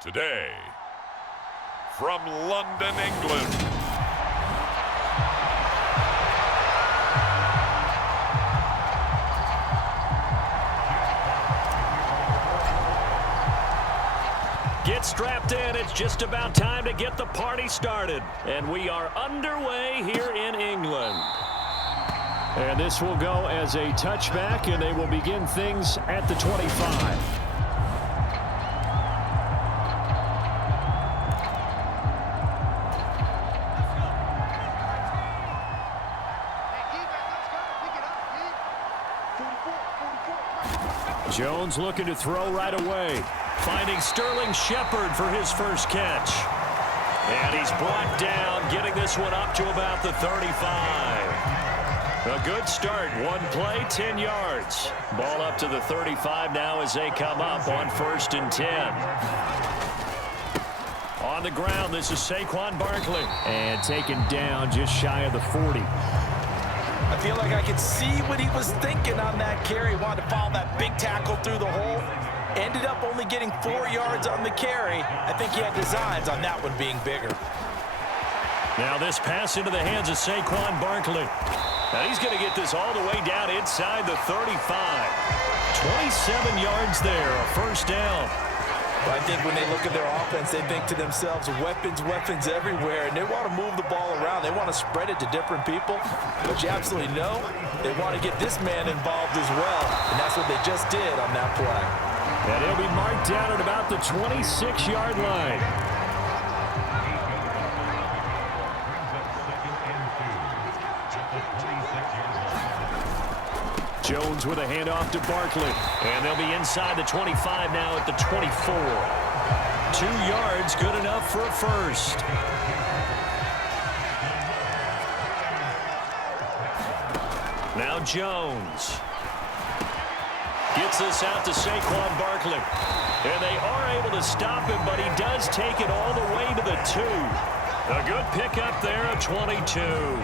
Today, from London, England, get strapped in. It's just about time to get the party started. And we are underway here in England. And this will go as a touchback, and they will begin things at the 25. Jones looking to throw right away. Finding Sterling Shepard for his first catch. And he's brought down, getting this one up to about the 35. A good start. One play, 10 yards. Ball up to the 35 now as they come up on 1st and 10. On the ground, this is Saquon Barkley. And taken down just shy of the 40. I feel like I could see what he was thinking on that carry. Wanted to follow that big tackle through the hole. Ended up only getting 4 yards on the carry. I think he had designs on that one being bigger. Now this pass into the hands of Saquon Barkley. Now he's going to get this all the way down inside the 35. 27 yards there, a first down. Well, I think when they look at their offense, they think to themselves, weapons, weapons everywhere, and they want to move the ball around. They want to spread it to different people, but you absolutely know they want to get this man involved as well, and that's what they just did on that play. And he'll be marked down at about the 26-yard line. Jones with a handoff to Barkley. And they'll be inside the 25 now at the 24. 2 yards, good enough for a first. Now Jones. Gets this out to Saquon Barkley. And they are able to stop him, but he does take it all the way to the 2. A good pickup there at 22.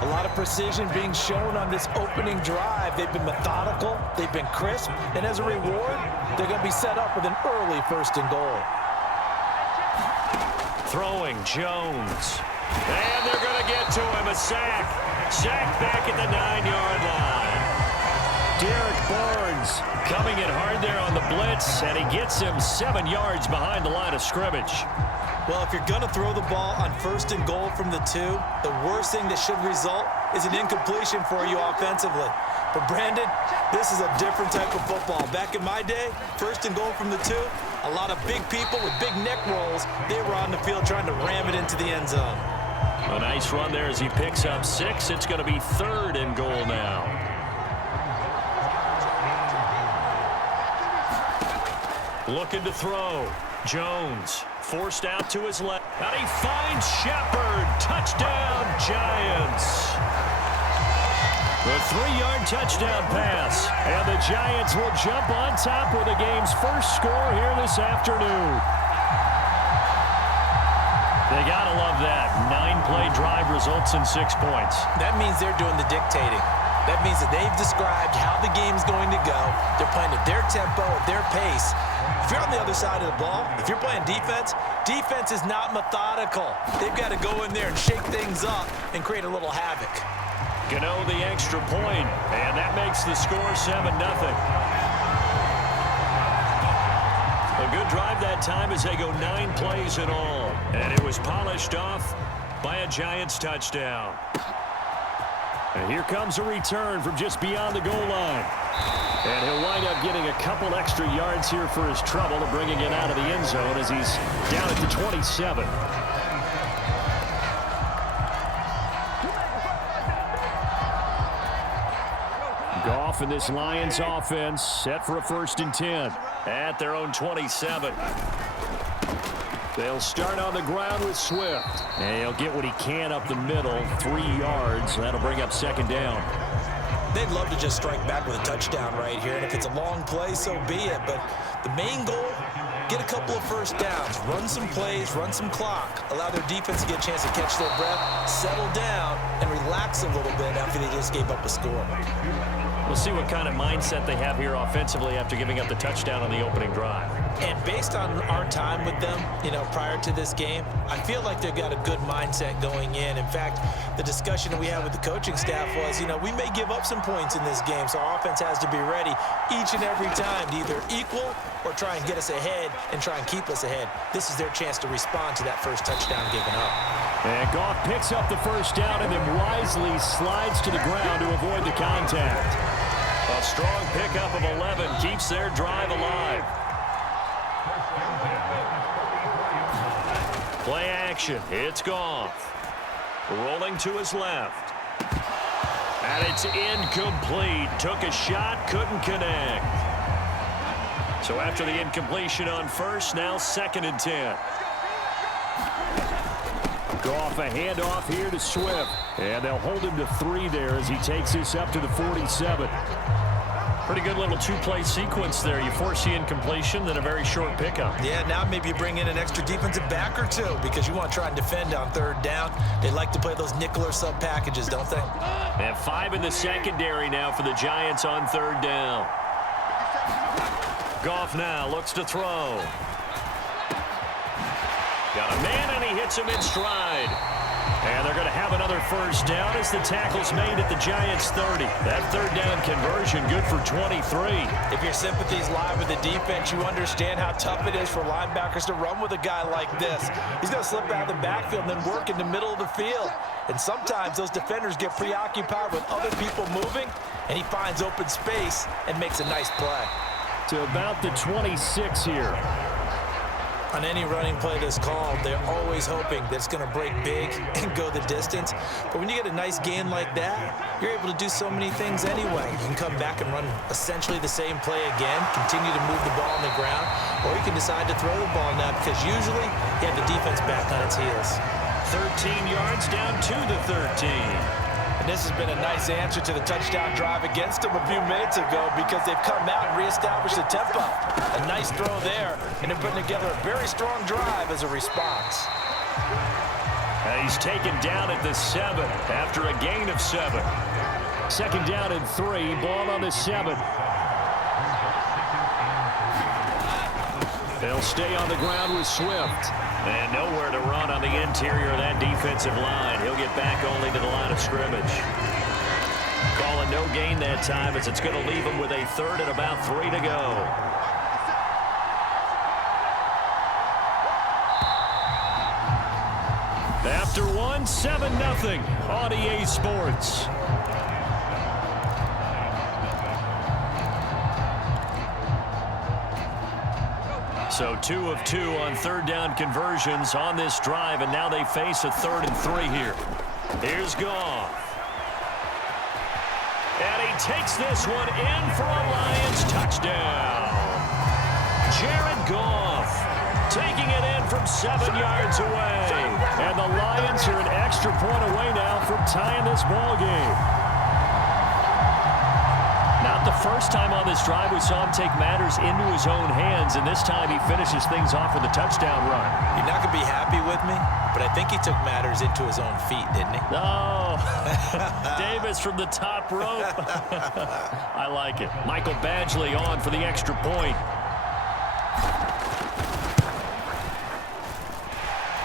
A lot of precision being shown on this opening drive. They've been methodical, they've been crisp, and as a reward, they're going to be set up with an early 1st and goal. Throwing Jones. And they're going to get to him, a sack. Sack back at the 9-yard line. Derek Barnes coming in hard there on the blitz, and he gets him 7 yards behind the line of scrimmage. Well, if you're going to throw the ball on 1st and goal from the 2, the worst thing that should result is an incompletion for you offensively. But, Brandon, this is a different type of football. Back in my day, 1st and goal from the 2, a lot of big people with big neck rolls, they were on the field trying to ram it into the end zone. A nice run there as he picks up 6. It's going to be 3rd and goal now. Looking to throw. Jones forced out to his left. And he finds Shepard. Touchdown, Giants. The 3-yard touchdown pass. And the Giants will jump on top with the game's first score here this afternoon. They got to love that. 9-play drive results in 6 points. That means they're doing the dictating. That means that they've described how the game's going to go. They're playing at their tempo, at their pace. If you're on the other side of the ball, if you're playing defense, defense is not methodical. They've got to go in there and shake things up and create a little havoc. Gano the extra point, and that makes the score 7-0. A good drive that time as they go 9 plays in all. And it was polished off by a Giants touchdown. And here comes a return from just beyond the goal line. And he'll wind up getting a couple extra yards here for his trouble and bringing it out of the end zone as he's down at the 27. Goff and this Lions offense set for a 1st and 10 at their own 27. They'll start on the ground with Swift. And he'll get what he can up the middle, 3 yards. That'll bring up 2nd down. They'd love to just strike back with a touchdown right here. And if it's a long play, so be it. But the main goal, get a couple of first downs, run some plays, run some clock, allow their defense to get a chance to catch their breath, settle down, and relax a little bit after they just gave up a score. We'll see what kind of mindset they have here offensively after giving up the touchdown on the opening drive. And based on our time with them, prior to this game, I feel like they've got a good mindset going in. In fact, the discussion that we had with the coaching staff was, we may give up some points in this game, so our offense has to be ready each and every time to either equal or try and get us ahead and try and keep us ahead. This is their chance to respond to that first touchdown given up. And Goff picks up the first down and then wisely slides to the ground to avoid the contact. A strong pickup of 11 keeps their drive alive. Play action. It's Goff. Rolling to his left. And it's incomplete. Took a shot, couldn't connect. So after the incompletion on first, now 2nd and 10. Goff a handoff here to Swift. And they'll hold him to 3 there as he takes this up to the 47. Pretty good little two-play sequence there. You force the incompletion, then a very short pickup. Yeah, now maybe you bring in an extra defensive back or two because you want to try and defend on 3rd down. They like to play those nickel or sub packages, don't they? And 5 in the secondary now for the Giants on 3rd down. Goff now looks to throw. Got a man, and he hits him in stride. And they're going to have another first down as the tackle's made at the Giants' 30. That 3rd down conversion good for 23. If your sympathies lie with the defense, you understand how tough it is for linebackers to run with a guy like this. He's going to slip out of the backfield and then work in the middle of the field. And sometimes those defenders get preoccupied with other people moving, and he finds open space and makes a nice play. To about the 26 here. On any running play that's called, they're always hoping that it's going to break big and go the distance. But when you get a nice gain like that, you're able to do so many things anyway. You can come back and run essentially the same play again, continue to move the ball on the ground, or you can decide to throw the ball now because usually you have the defense back on its heels. 13 yards down to the 13. And this has been a nice answer to the touchdown drive against them a few minutes ago because they've come out and reestablished the tempo. A nice throw there, and they're putting together a very strong drive as a response. And he's taken down at the 7 after a gain of 7. 2nd down and 3, ball on the 7. They'll stay on the ground with Swift. And nowhere to run on the interior of that defensive line. He'll get back only to the line of scrimmage. Calling no gain that time as it's going to leave him with a 3rd and about 3 to go. After 1, 7-0 on EA Sports. So 2 of 2 on 3rd down conversions on this drive, and now they face a 3rd and 3 here. Here's Goff. And he takes this one in for a Lions touchdown. Jared Goff taking it in from 7 yards away. And the Lions are an extra point away now from tying this ball game. Not the first time on this drive we saw him take matters into his own hands, and this time he finishes things off with a touchdown run. You're not going to be happy with me, but I think he took matters into his own feet, didn't he? Oh, Davis from the top rope. I like it. Michael Badgley on for the extra point.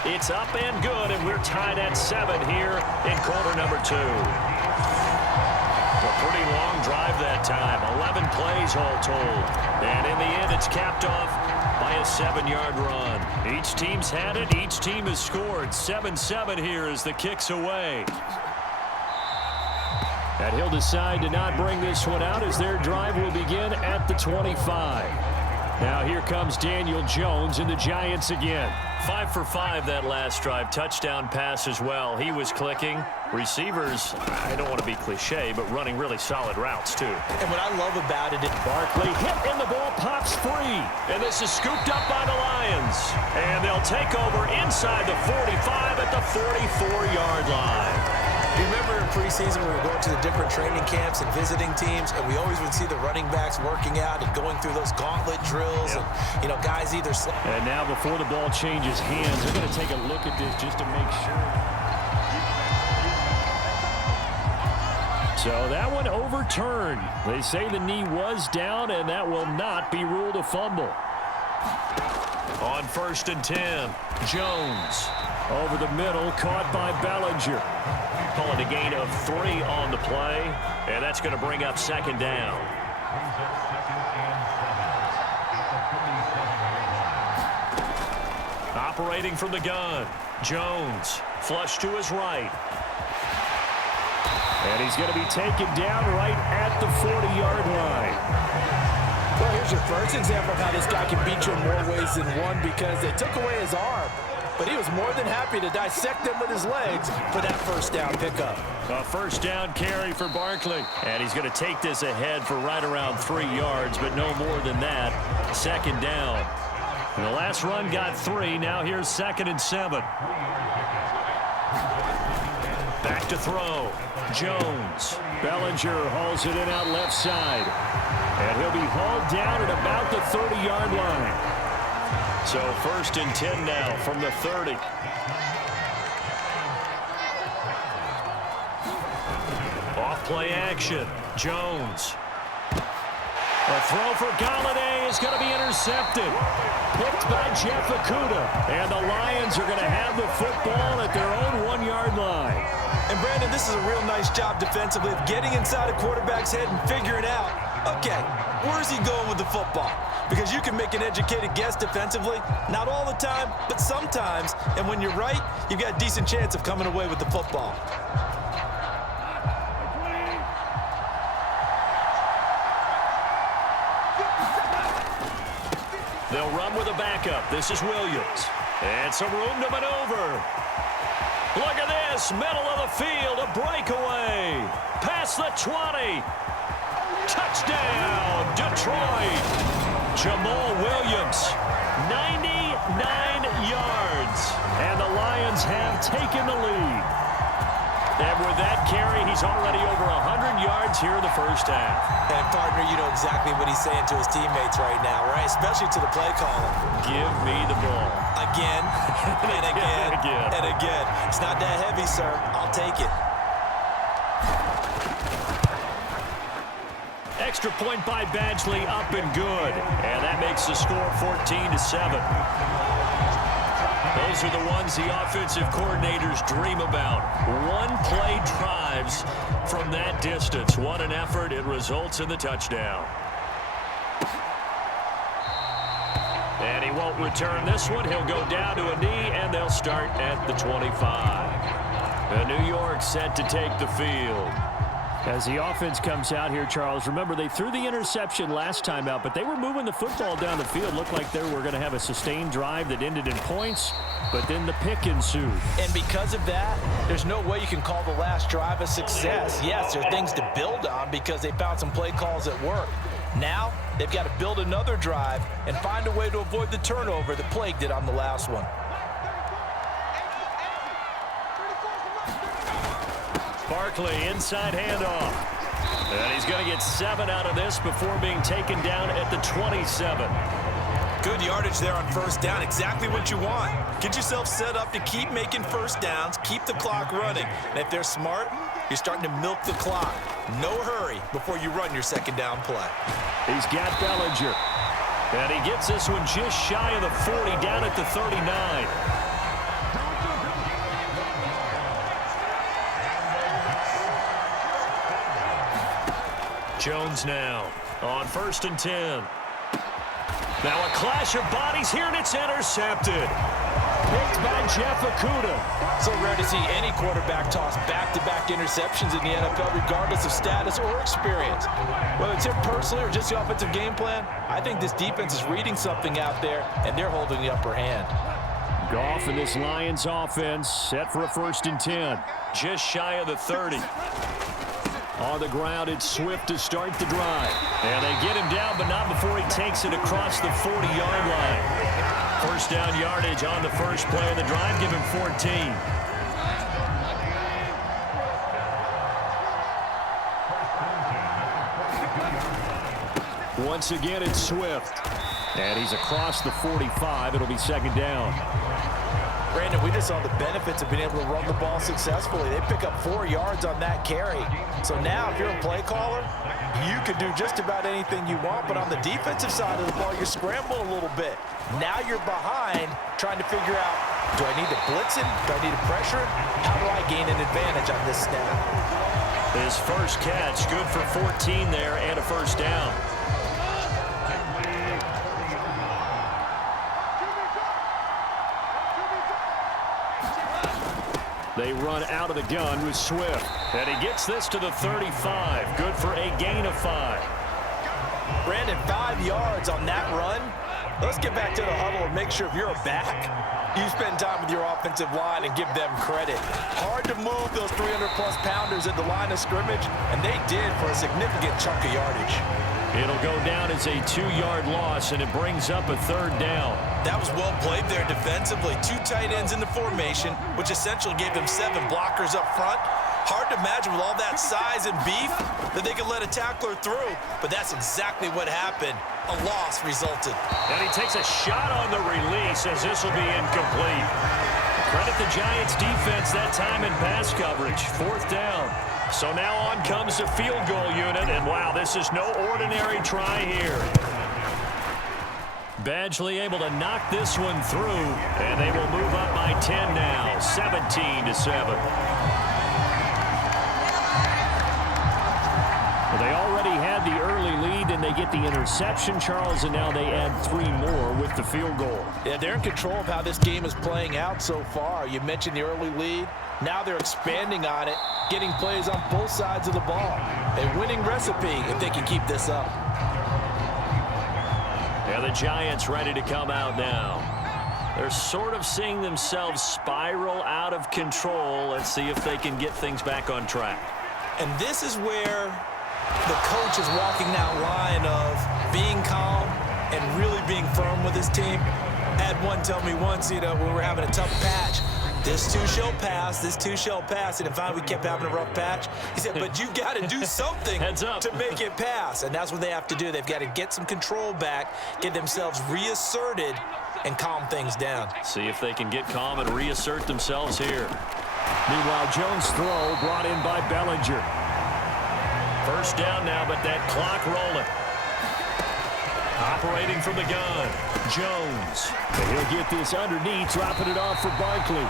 It's up and good, and we're tied at 7 here in quarter number 2. A pretty long drive that time. 11 plays all told. And in the end, it's capped off by a 7-yard run. Each team's had it. Each team has scored. 7-7 here as the kick's away. And he'll decide to not bring this one out as their drive will begin at the 25. Now here comes Daniel Jones and the Giants again. 5 for 5 that last drive. Touchdown pass as well. He was clicking. Receivers, I don't want to be cliche, but running really solid routes too. And what I love about it is Barkley hit and the ball pops free. And this is scooped up by the Lions. And they'll take over inside the 45 at the 44-yard line. You remember in preseason we were going to the different training camps and visiting teams, and we always would see the running backs working out and going through those gauntlet drills, and guys either. And now before the ball changes hands, they're going to take a look at this just to make sure. So that one overturned. They say the knee was down, and that will not be ruled a fumble. On 1st and 10, Jones. Over the middle, caught by Bellinger. Calling a gain of 3 on the play, and that's going to bring up 2nd down. Operating from the gun, Jones. Flush to his right. And he's going to be taken down right at the 40-yard line. Well, here's your first example of how this guy can beat you in more ways than one, because they took away his arm, but he was more than happy to dissect them with his legs for that first down pickup. A first down carry for Barkley. And he's going to take this ahead for right around 3 yards, but no more than that. 2nd down. And the last run got 3. Now here's 2nd and 7. Back to throw. Jones. Bellinger hauls it in out left side. And he'll be hauled down at about the 30-yard line. So 1st and 10 now from the 30. Off play action. Jones. A throw for Galladay is going to be intercepted. Picked by Jeff Okudah. And the Lions are going to have the football at their own 1-yard line. And Brandon, this is a real nice job defensively of getting inside a quarterback's head and figuring out, okay, where's he going with the football? Because you can make an educated guess defensively, not all the time, but sometimes. And when you're right, you've got a decent chance of coming away with the football. They'll run with a backup. This is Williams. And some room to maneuver. Look at this. Middle of the field. A breakaway. Past the 20. Touchdown, Detroit. Jamal Williams. 99 yards. And the Lions have taken the lead. And with that carry, he's already over 100 yards here in the first half. And, partner, you know exactly what he's saying to his teammates right now, right? Especially to the play caller. Give me the ball. Again, and again, and again. It's not that heavy, sir. I'll take it. Extra point by Badgley, up and good. And that makes the score 14-7. Those are the ones the offensive coordinators dream about. One-play drives from that distance. What an effort. It results in the touchdown. And he won't return this one. He'll go down to a knee, and they'll start at the 25. And New York set to take the field. As the offense comes out here, Charles, remember they threw the interception last time out, but they were moving the football down the field. Looked like they were going to have a sustained drive that ended in points, but then the pick ensued. And because of that, there's no way you can call the last drive a success. Yes, there are things to build on because they found some play calls that work. Now, they've got to build another drive and find a way to avoid the turnover that plagued it on the last one. Barkley, inside handoff. And he's going to get 7 out of this before being taken down at the 27. Good yardage there on first down. Exactly what you want. Get yourself set up to keep making first downs, keep the clock running. And if they're smart, you're starting to milk the clock. No hurry before you run your second down play. He's got Bellinger. And he gets this one just shy of the 40, down at the 39. Jones now on 1st and 10. Now a clash of bodies here, and it's intercepted. Picked by Jeff Okudah. So rare to see any quarterback toss back-to-back interceptions in the NFL, regardless of status or experience. Whether it's him personally or just the offensive game plan, I think this defense is reading something out there, and they're holding the upper hand. Goff and this Lions offense set for a 1st and 10. Just shy of the 30. On the ground, it's Swift to start the drive. And they get him down, but not before he takes it across the 40-yard line. First down yardage on the first play of the drive. Give him 14. Once again, it's Swift. And he's across the 45. It'll be 2nd down. Brandon, we just saw the benefits of being able to run the ball successfully. They pick up 4 yards on that carry. So now, if you're a play caller, you can do just about anything you want, but on the defensive side of the ball, you're scrambling a little bit. Now you're behind, trying to figure out, do I need to blitz him? Do I need to pressure him? How do I gain an advantage on this snap? His first catch, good for 14 there and a first down. They run out of the gun with Swift. And he gets this to the 35. Good for a gain of 5. Brandon, 5 yards on that run. Let's get back to the huddle and make sure if you're a back, you spend time with your offensive line and give them credit. Hard to move those 300-plus pounders at the line of scrimmage, and they did for a significant chunk of yardage. It'll go down as a 2-yard loss, and it brings up a third down. That was well played there defensively. 2 tight ends in the formation, which essentially gave them 7 blockers up front. Hard to imagine with all that size and beef that they could let a tackler through, but that's exactly what happened. A loss resulted. And he takes a shot on the release as this will be incomplete. Credit the Giants defense that time in pass coverage. 4th down. So now on comes the field goal unit, and wow, this is no ordinary try here. Badgley able to knock this one through, and they will move up by 10 now, 17-7. Well, they already had the early lead, and they get the interception, Charles, and now they add 3 more with the field goal. Yeah, they're in control of how this game is playing out so far. You mentioned the early lead. Now they're expanding on it, getting plays on both sides of the ball. A winning recipe if they can keep this up. Yeah, the Giants ready to come out now. They're sort of seeing themselves spiral out of control. Let's see if they can get things back on track. And this is where the coach is walking that line of being calm and really being firm with his team. I had one tell me once, when we were having a tough patch, this too shall pass, this too shall pass. And finally we kept having a rough patch. He said, but you got to do something to make it pass. And that's what they have to do. They've got to get some control back, get themselves reasserted, and calm things down. See if they can get calm and reassert themselves here. Meanwhile, Jones' throw brought in by Bellinger. First down now, but that clock rolling. Operating from the gun, Jones. And he'll get this underneath, dropping it off for Barkley.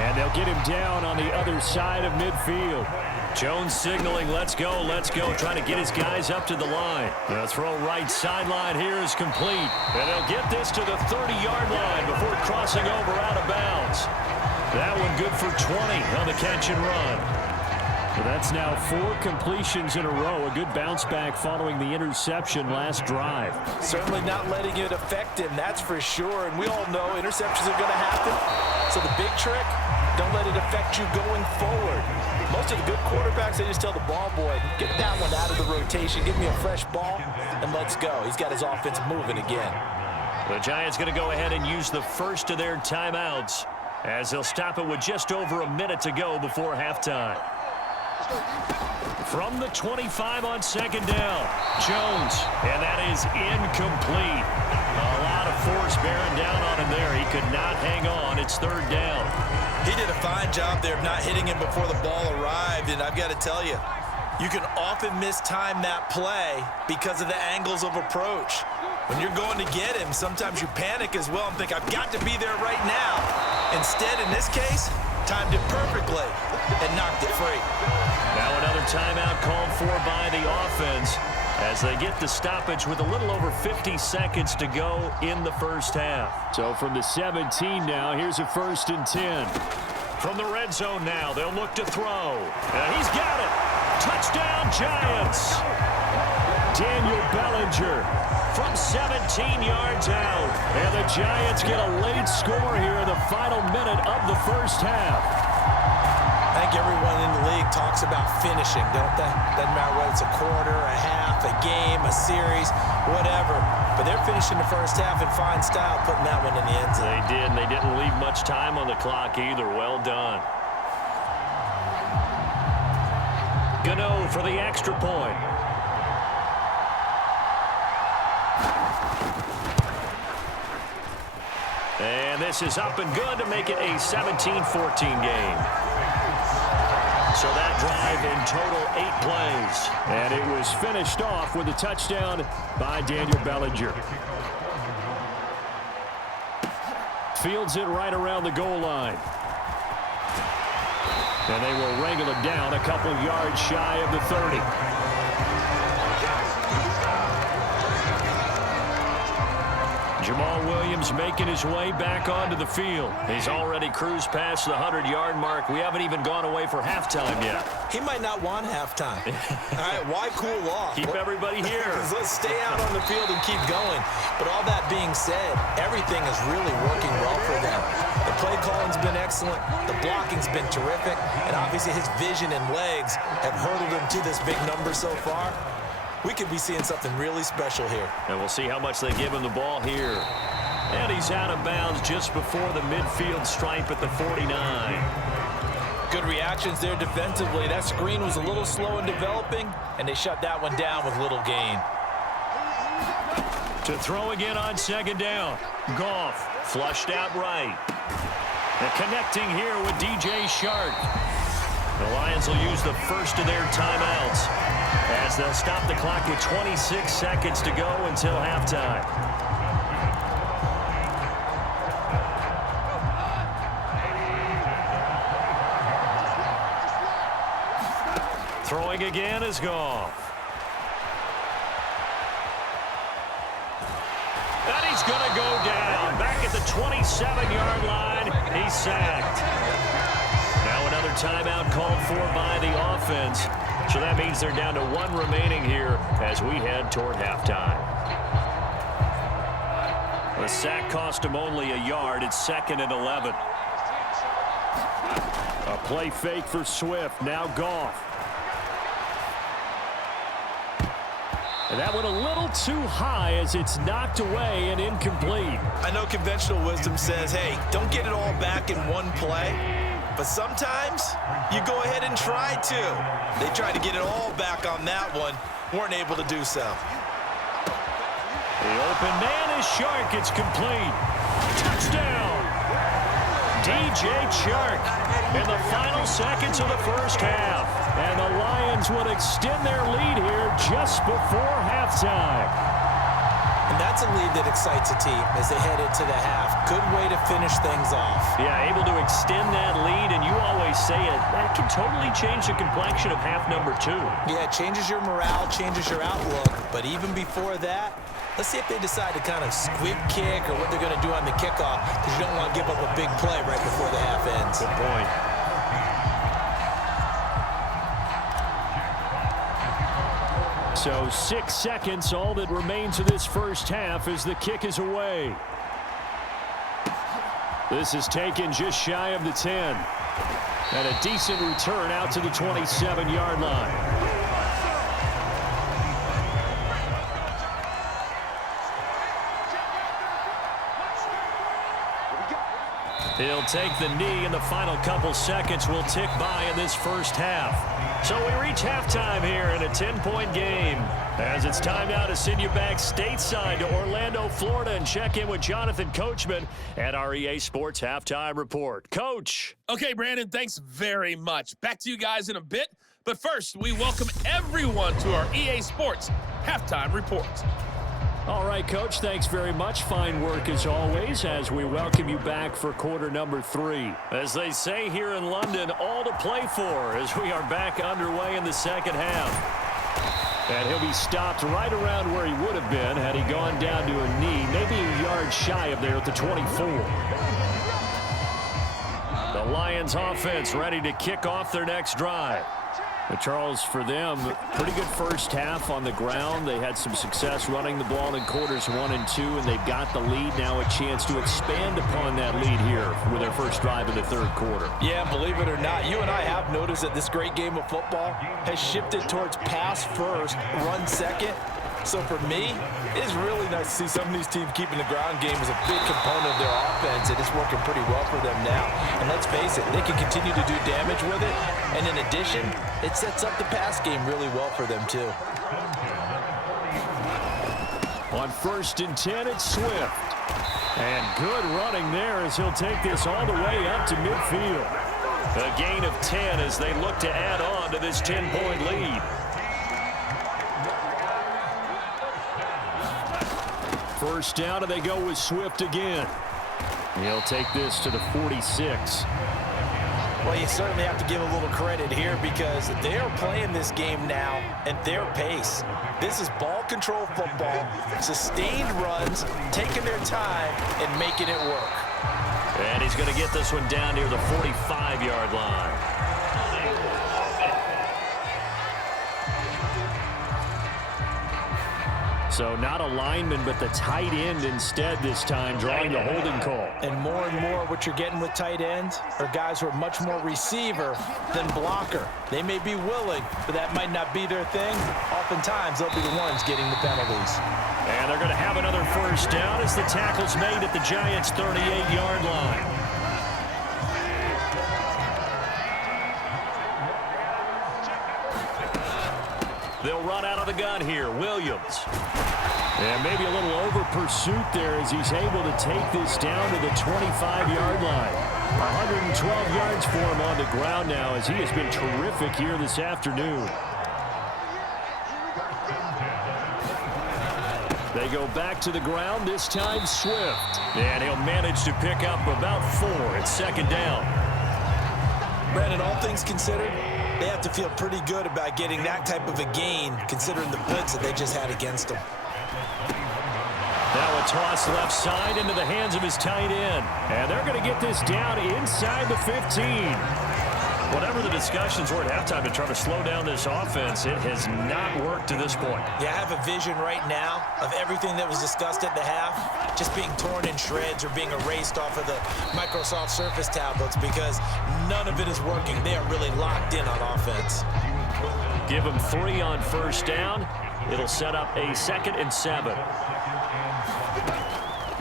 And they'll get him down on the other side of midfield. Jones signaling, let's go, trying to get his guys up to the line. The throw right sideline here is complete. And they'll get this to the 30-yard line before crossing over out of bounds. That one good for 20 on the catch and run. So that's now 4 completions in a row. A good bounce back following the interception last drive. Certainly not letting it affect him, that's for sure. And we all know interceptions are going to happen. So the big trick, don't let it affect you going forward. Most of the good quarterbacks, they just tell the ball boy, get that one out of the rotation, give me a fresh ball, and let's go. He's got his offense moving again. The Giants going to go ahead and use the first of their timeouts as they'll stop it with just over a minute to go before halftime. From the 25 on second down, Jones, and that is incomplete. A lot of force bearing down on him there. He could not hang on. It's third down. He did a fine job there of not hitting him before the ball arrived, and I've got to tell you, you can often mistime that play because of the angles of approach. When you're going to get him, sometimes you panic as well and think, I've got to be there right now. Instead, in this case, timed it perfectly and knocked it free. Now another timeout called for by the offense as they get the stoppage with a little over 50 seconds to go in the first half. So from the 17 now, here's a 1st and 10. From the red zone now, they'll look to throw. And he's got it. Touchdown, Giants. Daniel Bellinger from 17 yards out. And the Giants get a late score here in the final minute of the first half. I think everyone in the league talks about finishing, don't they? Doesn't matter whether it's a quarter, a half, a game, a series, whatever. But they're finishing the first half in fine style, putting that one in the end zone. They did, and they didn't leave much time on the clock either. Well done. Gano for the extra point. And this pass is up and good to make it a 17-14 game. So that drive in total 8 plays. And it was finished off with a touchdown by Daniel Bellinger. Fields it right around the goal line. And they will wrangle it down a couple yards shy of the 30. Jamal Williams making his way back onto the field. He's already cruised past the 100-yard mark. We haven't even gone away for halftime yet. He might not want halftime. All right, why cool off? Keep everybody here. Let's stay out on the field and keep going. But all that being said, everything is really working well for them. The play calling's been excellent. The blocking's been terrific. And obviously his vision and legs have hurdled him to this big number so far. We could be seeing something really special here. And we'll see how much they give him the ball here. And he's out of bounds just before the midfield stripe at the 49. Good reactions there defensively. That screen was a little slow in developing, and they shut that one down with little gain. To throw again on second down. Goff flushed out right. And connecting here with DJ Shark. The Lions will use the first of their timeouts as they'll stop the clock with 26 seconds to go until halftime. Throwing again is Goff. And he's going to go down. Back at the 27-yard line, he's sacked. Now another timeout called for by the offense. So that means they're down to 1 remaining here as we head toward halftime. The sack cost him only a yard. It's 2nd and 11. A play fake for Swift. Now Goff. And that went a little too high as it's knocked away and incomplete. I know conventional wisdom says, hey, don't get it all back in one play. But sometimes you go ahead and try to. They tried to get it all back on that one. Weren't able to do so. The open man is Shark. It's complete. Touchdown. DJ Shark in the final seconds of the first half. And the Lions would extend their lead here just before halftime. And that's a lead that excites a team as they head into the half. Good way to finish things off. Yeah, able to extend that lead, and you always say it, that can totally change the complexion of half number 2. Yeah, it changes your morale, changes your outlook. But even before that, let's see if they decide to kind of squib kick or what they're going to do on the kickoff, because you don't want to give up a big play right before the half ends. Good point. So 6 seconds, all that remains of this first half as the kick is away. This is taken just shy of the 10. And a decent return out to the 27-yard line. He'll take the knee, and the final couple seconds will tick by in this first half. So we reach halftime here in a 10-point game. As it's time now to send you back stateside to Orlando, Florida, and check in with Jonathan Coachman at our EA Sports Halftime Report. Coach. Okay, Brandon, thanks very much. Back to you guys in a bit. But first, we welcome everyone to our EA Sports Halftime Report. All right, Coach, thanks very much. Fine work as always as we welcome you back for quarter number 3. As they say here in London, all to play for as we are back underway in the second half. And he'll be stopped right around where he would have been had he gone down to a knee, maybe a yard shy of there at the 24. The Lions offense ready to kick off their next drive. But Charles, for them, pretty good first half on the ground. They had some success running the ball in quarters 1 and 2, and they've got the lead now, a chance to expand upon that lead here with their first drive in the third quarter. Yeah, believe it or not, you and I have noticed that this great game of football has shifted towards pass first, run second. So for me, it is really nice to see some of these teams keeping the ground game as a big component of their offense, and it's working pretty well for them now. And let's face it, they can continue to do damage with it. And in addition, it sets up the pass game really well for them too. On 1st and 10, it's Swift. And good running there as he'll take this all the way up to midfield. A gain of 10 as they look to add on to this 10-point lead. First down, and they go with Swift again. He'll take this to the 46. Well, you certainly have to give a little credit here because they are playing this game now at their pace. This is ball control football, sustained runs, taking their time and making it work. And he's going to get this one down near the 45-yard line. So not a lineman, but the tight end instead this time, drawing the holding call. And more what you're getting with tight ends are guys who are much more receiver than blocker. They may be willing, but that might not be their thing. Oftentimes, they'll be the ones getting the penalties. And they're going to have another first down as the tackle's made at the Giants' 38-yard line. They'll run out of the gun here. Williams. And maybe a little over pursuit there as he's able to take this down to the 25-yard line. 112 yards for him on the ground now as he has been terrific here this afternoon. They go back to the ground, this time Swift. And he'll manage to pick up about 4 at second down. Brandon, all things considered, they have to feel pretty good about getting that type of a gain considering the blitz that they just had against them. Now a toss left side into the hands of his tight end. And they're going to get this down inside the 15. Whatever the discussions were at halftime to try to slow down this offense, it has not worked to this point. Yeah, I have a vision right now of everything that was discussed at the half just being torn in shreds or being erased off of the Microsoft Surface tablets because none of it is working. They are really locked in on offense. Give them 3 on first down. It'll set up a 2nd and 7.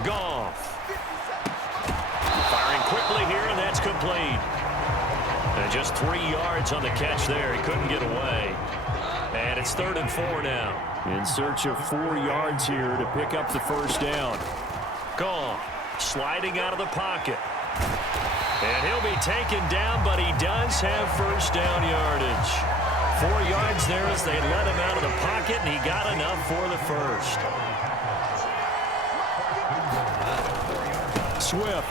Goff. Firing quickly here, and that's complete. And just 3 yards on the catch there. He couldn't get away. And it's 3rd and 4 now. In search of 4 yards here to pick up the first down. Goff sliding out of the pocket. And he'll be taken down, but he does have first down yardage. 4 yards there as they let him out of the pocket, and he got enough for the first. Swift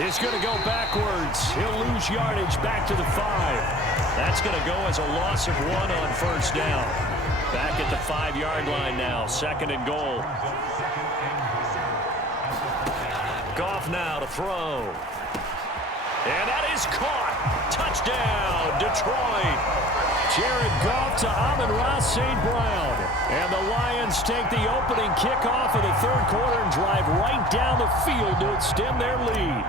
is going to go backwards. He'll lose yardage back to the 5. That's going to go as a loss of 1 on first down. Back at the 5-yard line now, 2nd and goal. Goff now to throw. And that is caught. Touchdown, Detroit. Jared Goff to Amon-Ra St. Brown. And the Lions take the opening kickoff of the 3rd quarter and drive right down the field to extend their lead.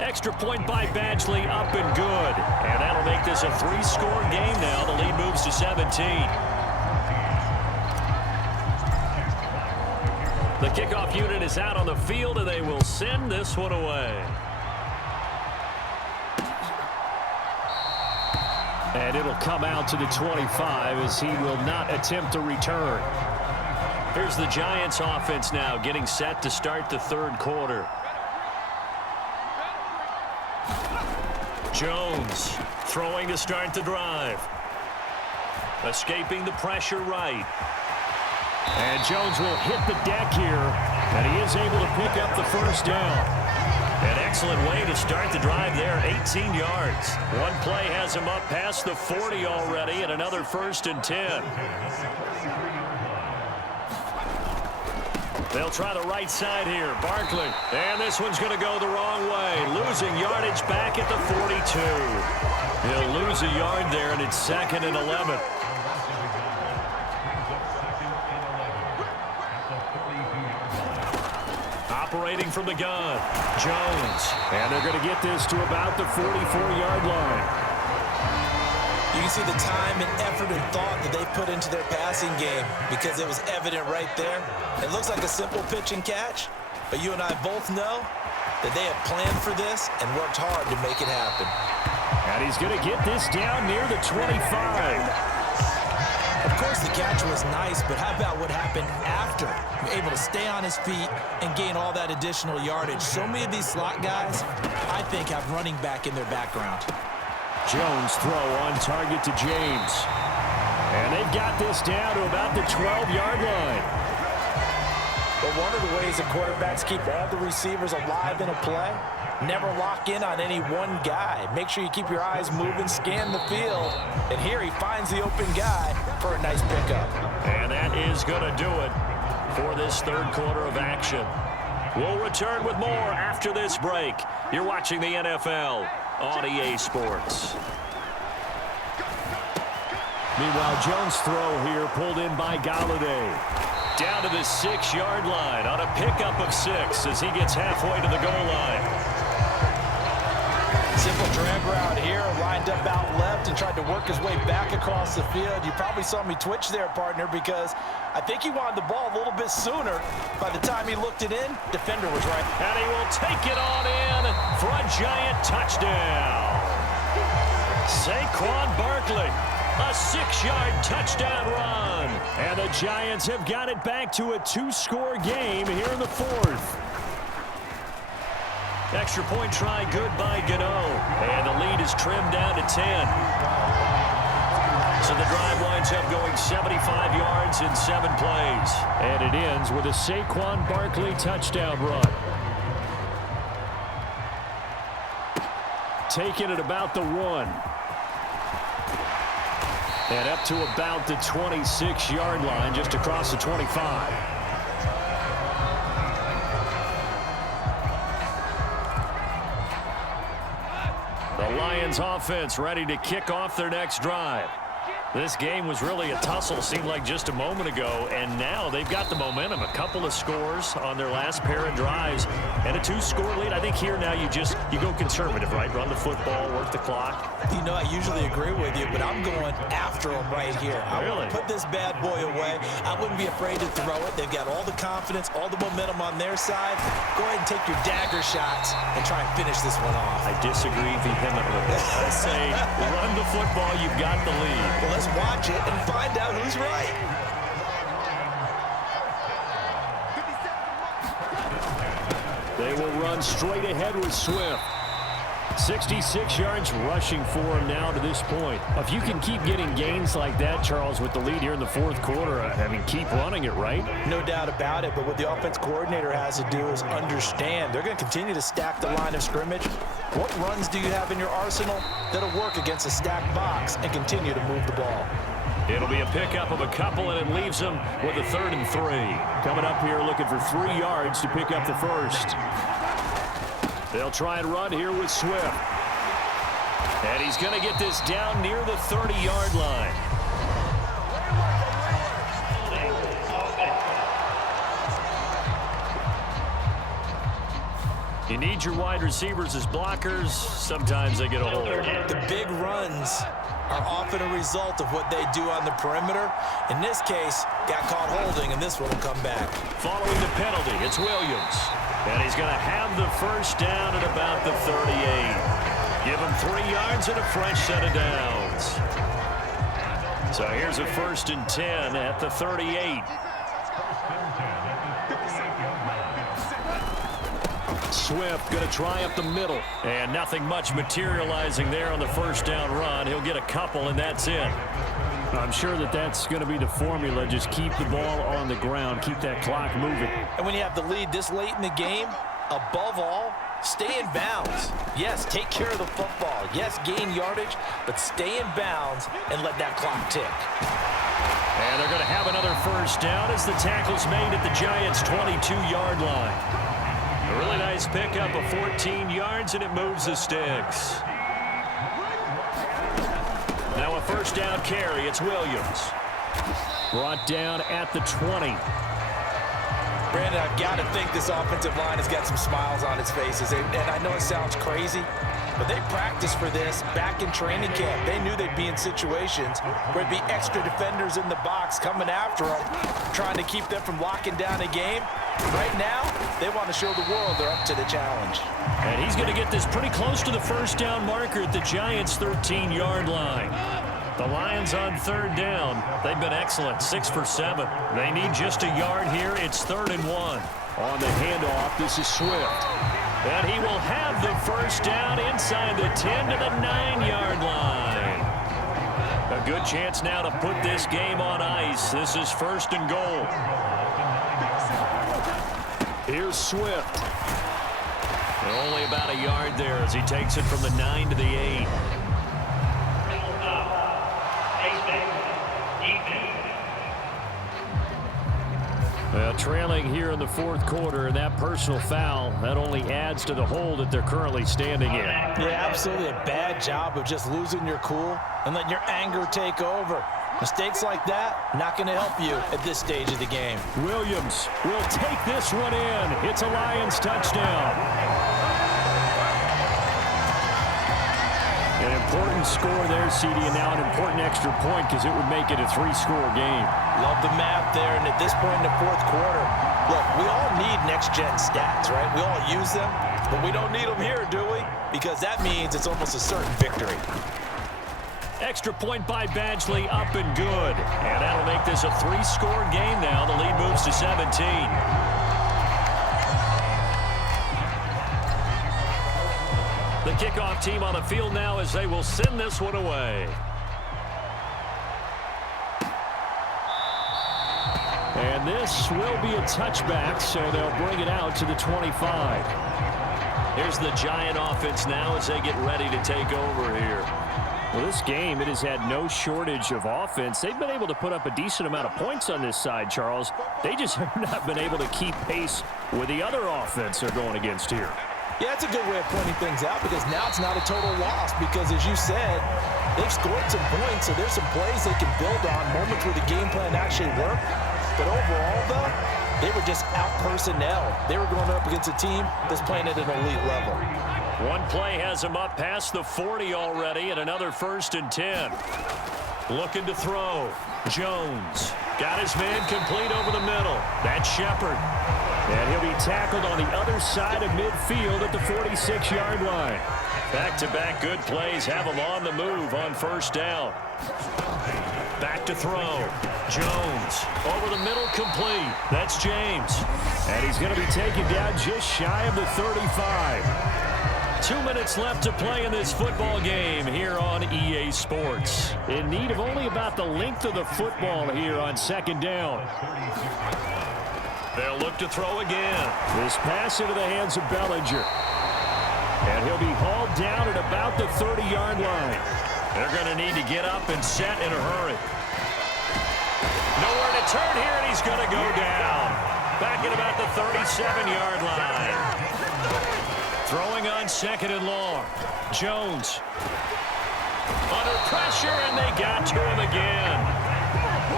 Extra point by Badgley, up and good. And that'll make this a 3-score game now. The lead moves to 17. The kickoff unit is out on the field, and they will send this one away. And it'll come out to the 25 as he will not attempt to return. Here's the Giants offense now getting set to start the 3rd quarter. Jones throwing to start the drive. Escaping the pressure right. And Jones will hit the deck here, and he is able to pick up the first down. An excellent way to start the drive there, 18 yards. One play has him up past the 40 already, and another 1st and 10. They'll try the right side here. Barkley. And this one's going to go the wrong way. Losing yardage back at the 42. He'll lose a yard there, and it's 2nd and 11. Operating from the gun. Jones. And they're going to get this to about the 44-yard line. You can see the time and effort and thought that they put into their passing game because it was evident right there. It looks like a simple pitch and catch, but you and I both know that they have planned for this and worked hard to make it happen. And he's going to get this down near the 25. Of course, the catch was nice, but how about what happened after? Able to stay on his feet and gain all that additional yardage. So many of these slot guys, I think, have running back in their background. Jones throw on target to James. And they've got this down to about the 12-yard line. But one of the ways that quarterbacks keep all the receivers alive in a play, never lock in on any one guy. Make sure you keep your eyes moving, scan the field. And here he finds the open guy for a nice pickup. And that is going to do it for this third quarter of action. We'll return with more after this break. You're watching the NFL on EA Sports. Meanwhile, Jones' throw here pulled in by Galladay. Down to the 6-yard line on a pickup of 6 as he gets halfway to the goal line. Simple drag route here, lined up out left and tried to work his way back across the field. You probably saw me twitch there, partner, because I think he wanted the ball a little bit sooner. By the time he looked it in, defender was right. And he will take it on in for a giant touchdown. Saquon Barkley, a 6-yard touchdown run. And the Giants have got it back to a 2-score game here in the fourth. Extra point try good by Gano. And the lead is trimmed down to 10. So the drive winds up going 75 yards in 7 plays. And it ends with a Saquon Barkley touchdown run. Taken at about the 1. And up to about the 26-yard line, just across the 25. The Lions offense ready to kick off their next drive. This game was really a tussle, seemed like just a moment ago, and now they've got the momentum. A couple of scores on their last pair of drives and a 2-score lead. I think here now you go conservative, right? Run the football, work the clock. You know, I usually agree with you, but I'm going after him right here. I want to put this bad boy away. I wouldn't be afraid to throw it. They've got all the confidence, all the momentum on their side. Go ahead and take your dagger shots and try and finish this one off. I disagree vehemently. I say run the football, you've got the lead. Well, let's watch it and find out who's right. They will run straight ahead with Swift. 66 yards rushing for him now to this point. If you can keep getting gains like that, Charles, with the lead here in the fourth quarter, I mean, keep running it, right? No doubt about it, but what the offense coordinator has to do is understand. They're going to continue to stack the line of scrimmage. What runs do you have in your arsenal that'll work against a stacked box and continue to move the ball? It'll be a pickup of a couple, and it leaves them with a 3rd and 3. Coming up here looking for 3 yards to pick up the first. They'll try and run here with Swift. And he's going to get this down near the 30-yard line. You need your wide receivers as blockers. Sometimes they get a hold. The big runs are often a result of what they do on the perimeter. In this case, got caught holding, and this one will come back. Following the penalty, it's Williams. And he's going to have the first down at about the 38. Give him 3 yards and a fresh set of downs. So here's a 1st and 10 at the 38. Swift going to try up the middle. And nothing much materializing there on the first down run. He'll get a couple, and that's it. I'm sure that's going to be the formula. Just keep the ball on the ground. Keep that clock moving. And when you have the lead this late in the game, above all, stay in bounds. Yes, take care of the football. Yes, gain yardage, but stay in bounds and let that clock tick. And they're going to have another first down as the tackle's made at the Giants' 22-yard line. A really nice pickup of 14 yards, and it moves the sticks. Now a first down carry. It's Williams. Brought down at the 20. Brandon, I've got to think this offensive line has got some smiles on its faces. And I know it sounds crazy, but they practiced for this back in training camp. They knew they'd be in situations where there'd be extra defenders in the box coming after them, trying to keep them from locking down a game. Right now, they want to show the world they're up to the challenge. And he's going to get this pretty close to the first down marker at the Giants' 13-yard line. The Lions on third down. They've been excellent, 6 for 7. They need just a yard here. It's 3rd and 1. On the handoff, this is Swift. And he will have the first down inside the 10 to the 9-yard line. A good chance now to put this game on ice. This is 1st and goal. Here's Swift. And only about a yard there as he takes it from the 9 to the 8. Trailing here in the 4th quarter, and that personal foul, that only adds to the hole that they're currently standing in. Yeah, absolutely a bad job of just losing your cool and letting your anger take over. Mistakes like that, not going to help you at this stage of the game. Williams will take this one in. It's a Lions touchdown. An important score there, CD, and now an important extra point because it would make it a 3-score game. Love the math there, and at this point in the 4th quarter, look, we all need next-gen stats, right? We all use them, but we don't need them here, do we? Because that means it's almost a certain victory. Extra point by Badgley, up and good. And that'll make this a 3-score game now. The lead moves to 17. The kickoff team on the field now as they will send this one away. And this will be a touchback, so they'll bring it out to the 25. Here's the Giant offense now as they get ready to take over here. Well, this game, it has had no shortage of offense. They've been able to put up a decent amount of points on this side, Charles. They just have not been able to keep pace with the other offense they're going against here. Yeah, it's a good way of pointing things out because now it's not a total loss because, as you said, they've scored some points, so there's some plays they can build on, moments where the game plan actually worked. But overall, though, they were just out-personnel. They were going up against a team that's playing at an elite level. One play has him up past the 40 already, and another 1st and 10. Looking to throw. Jones got his man complete over the middle. That's Shepard. And he'll be tackled on the other side of midfield at the 46-yard line. Back-to-back good plays have him on the move on 1st down. Back to throw. Jones over the middle, complete. That's James. And he's going to be taken down just shy of the 35. 2 minutes left to play in this football game here on EA Sports. In need of only about the length of the football here on 2nd down. They'll look to throw again. This pass into the hands of Bellinger. And he'll be hauled down at about the 30-yard line. They're going to need to get up and set in a hurry. Nowhere to turn here, and he's going to go down. Back at about the 37-yard line. Throwing on 2nd and long. Jones. Under pressure, and they got to him again.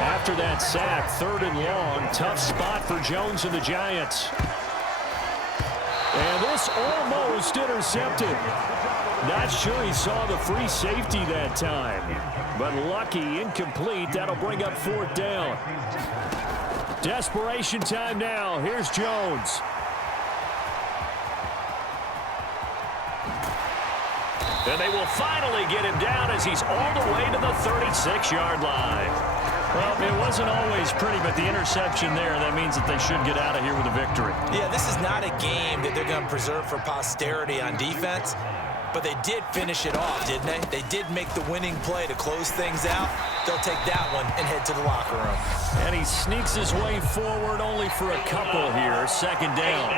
After that sack, 3rd and long. Tough spot for Jones and the Giants. And this almost intercepted. Not sure he saw the free safety that time. But lucky, incomplete. That'll bring up 4th down. Desperation time now. Here's Jones. And they will finally get him down as he's all the way to the 36-yard line. Well, it wasn't always pretty, but the interception there, that means that they should get out of here with a victory. Yeah, this is not a game that they're going to preserve for posterity on defense, but they did finish it off, didn't they? They did make the winning play to close things out. They'll take that one and head to the locker room. And he sneaks his way forward only for a couple here. 2nd down.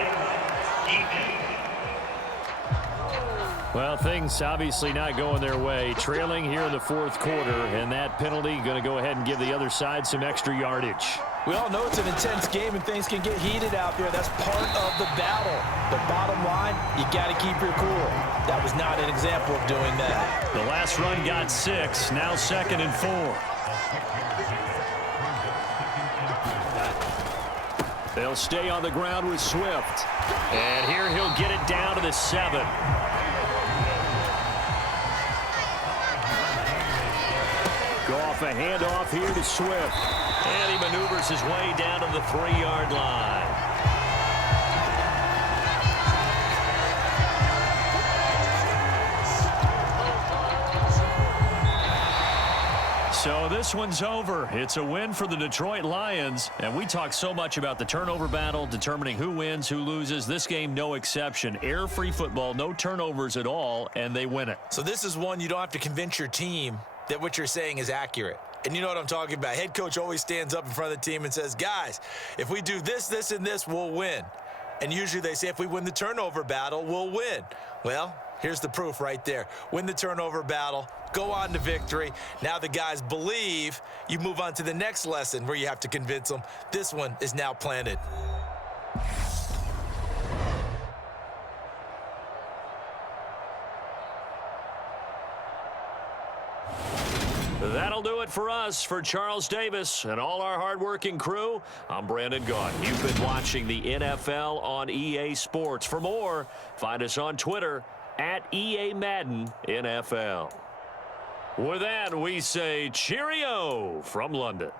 Well, things obviously not going their way. Trailing here in the 4th quarter, and that penalty going to go ahead and give the other side some extra yardage. We all know it's an intense game and things can get heated out there. That's part of the battle. But bottom line, you got to keep your cool. That was not an example of doing that. The last run got 6, now 2nd and 4. They'll stay on the ground with Swift. And here he'll get it down to the 7. Go off a handoff here to Swift. And he maneuvers his way down to the 3-yard line. So this one's over. It's a win for the Detroit Lions. And we talk so much about the turnover battle, determining who wins, who loses. This game, no exception. Air-free football, no turnovers at all, and they win it. So this is one you don't have to convince your team that what you're saying is accurate. And you know what I'm talking about. Head coach always stands up in front of the team and says, guys, if we do this, this, and this, we'll win. And usually they say if we win the turnover battle, we'll win. Well, here's the proof right there. Win the turnover battle, go on to victory. Now the guys believe. You move on to the next lesson where you have to convince them. This one is now planted. That'll do it for us. For Charles Davis and all our hardworking crew, I'm Brandon Gaudin. You've been watching the NFL on EA Sports. For more, find us on Twitter at EA Madden NFL. With that, we say cheerio from London.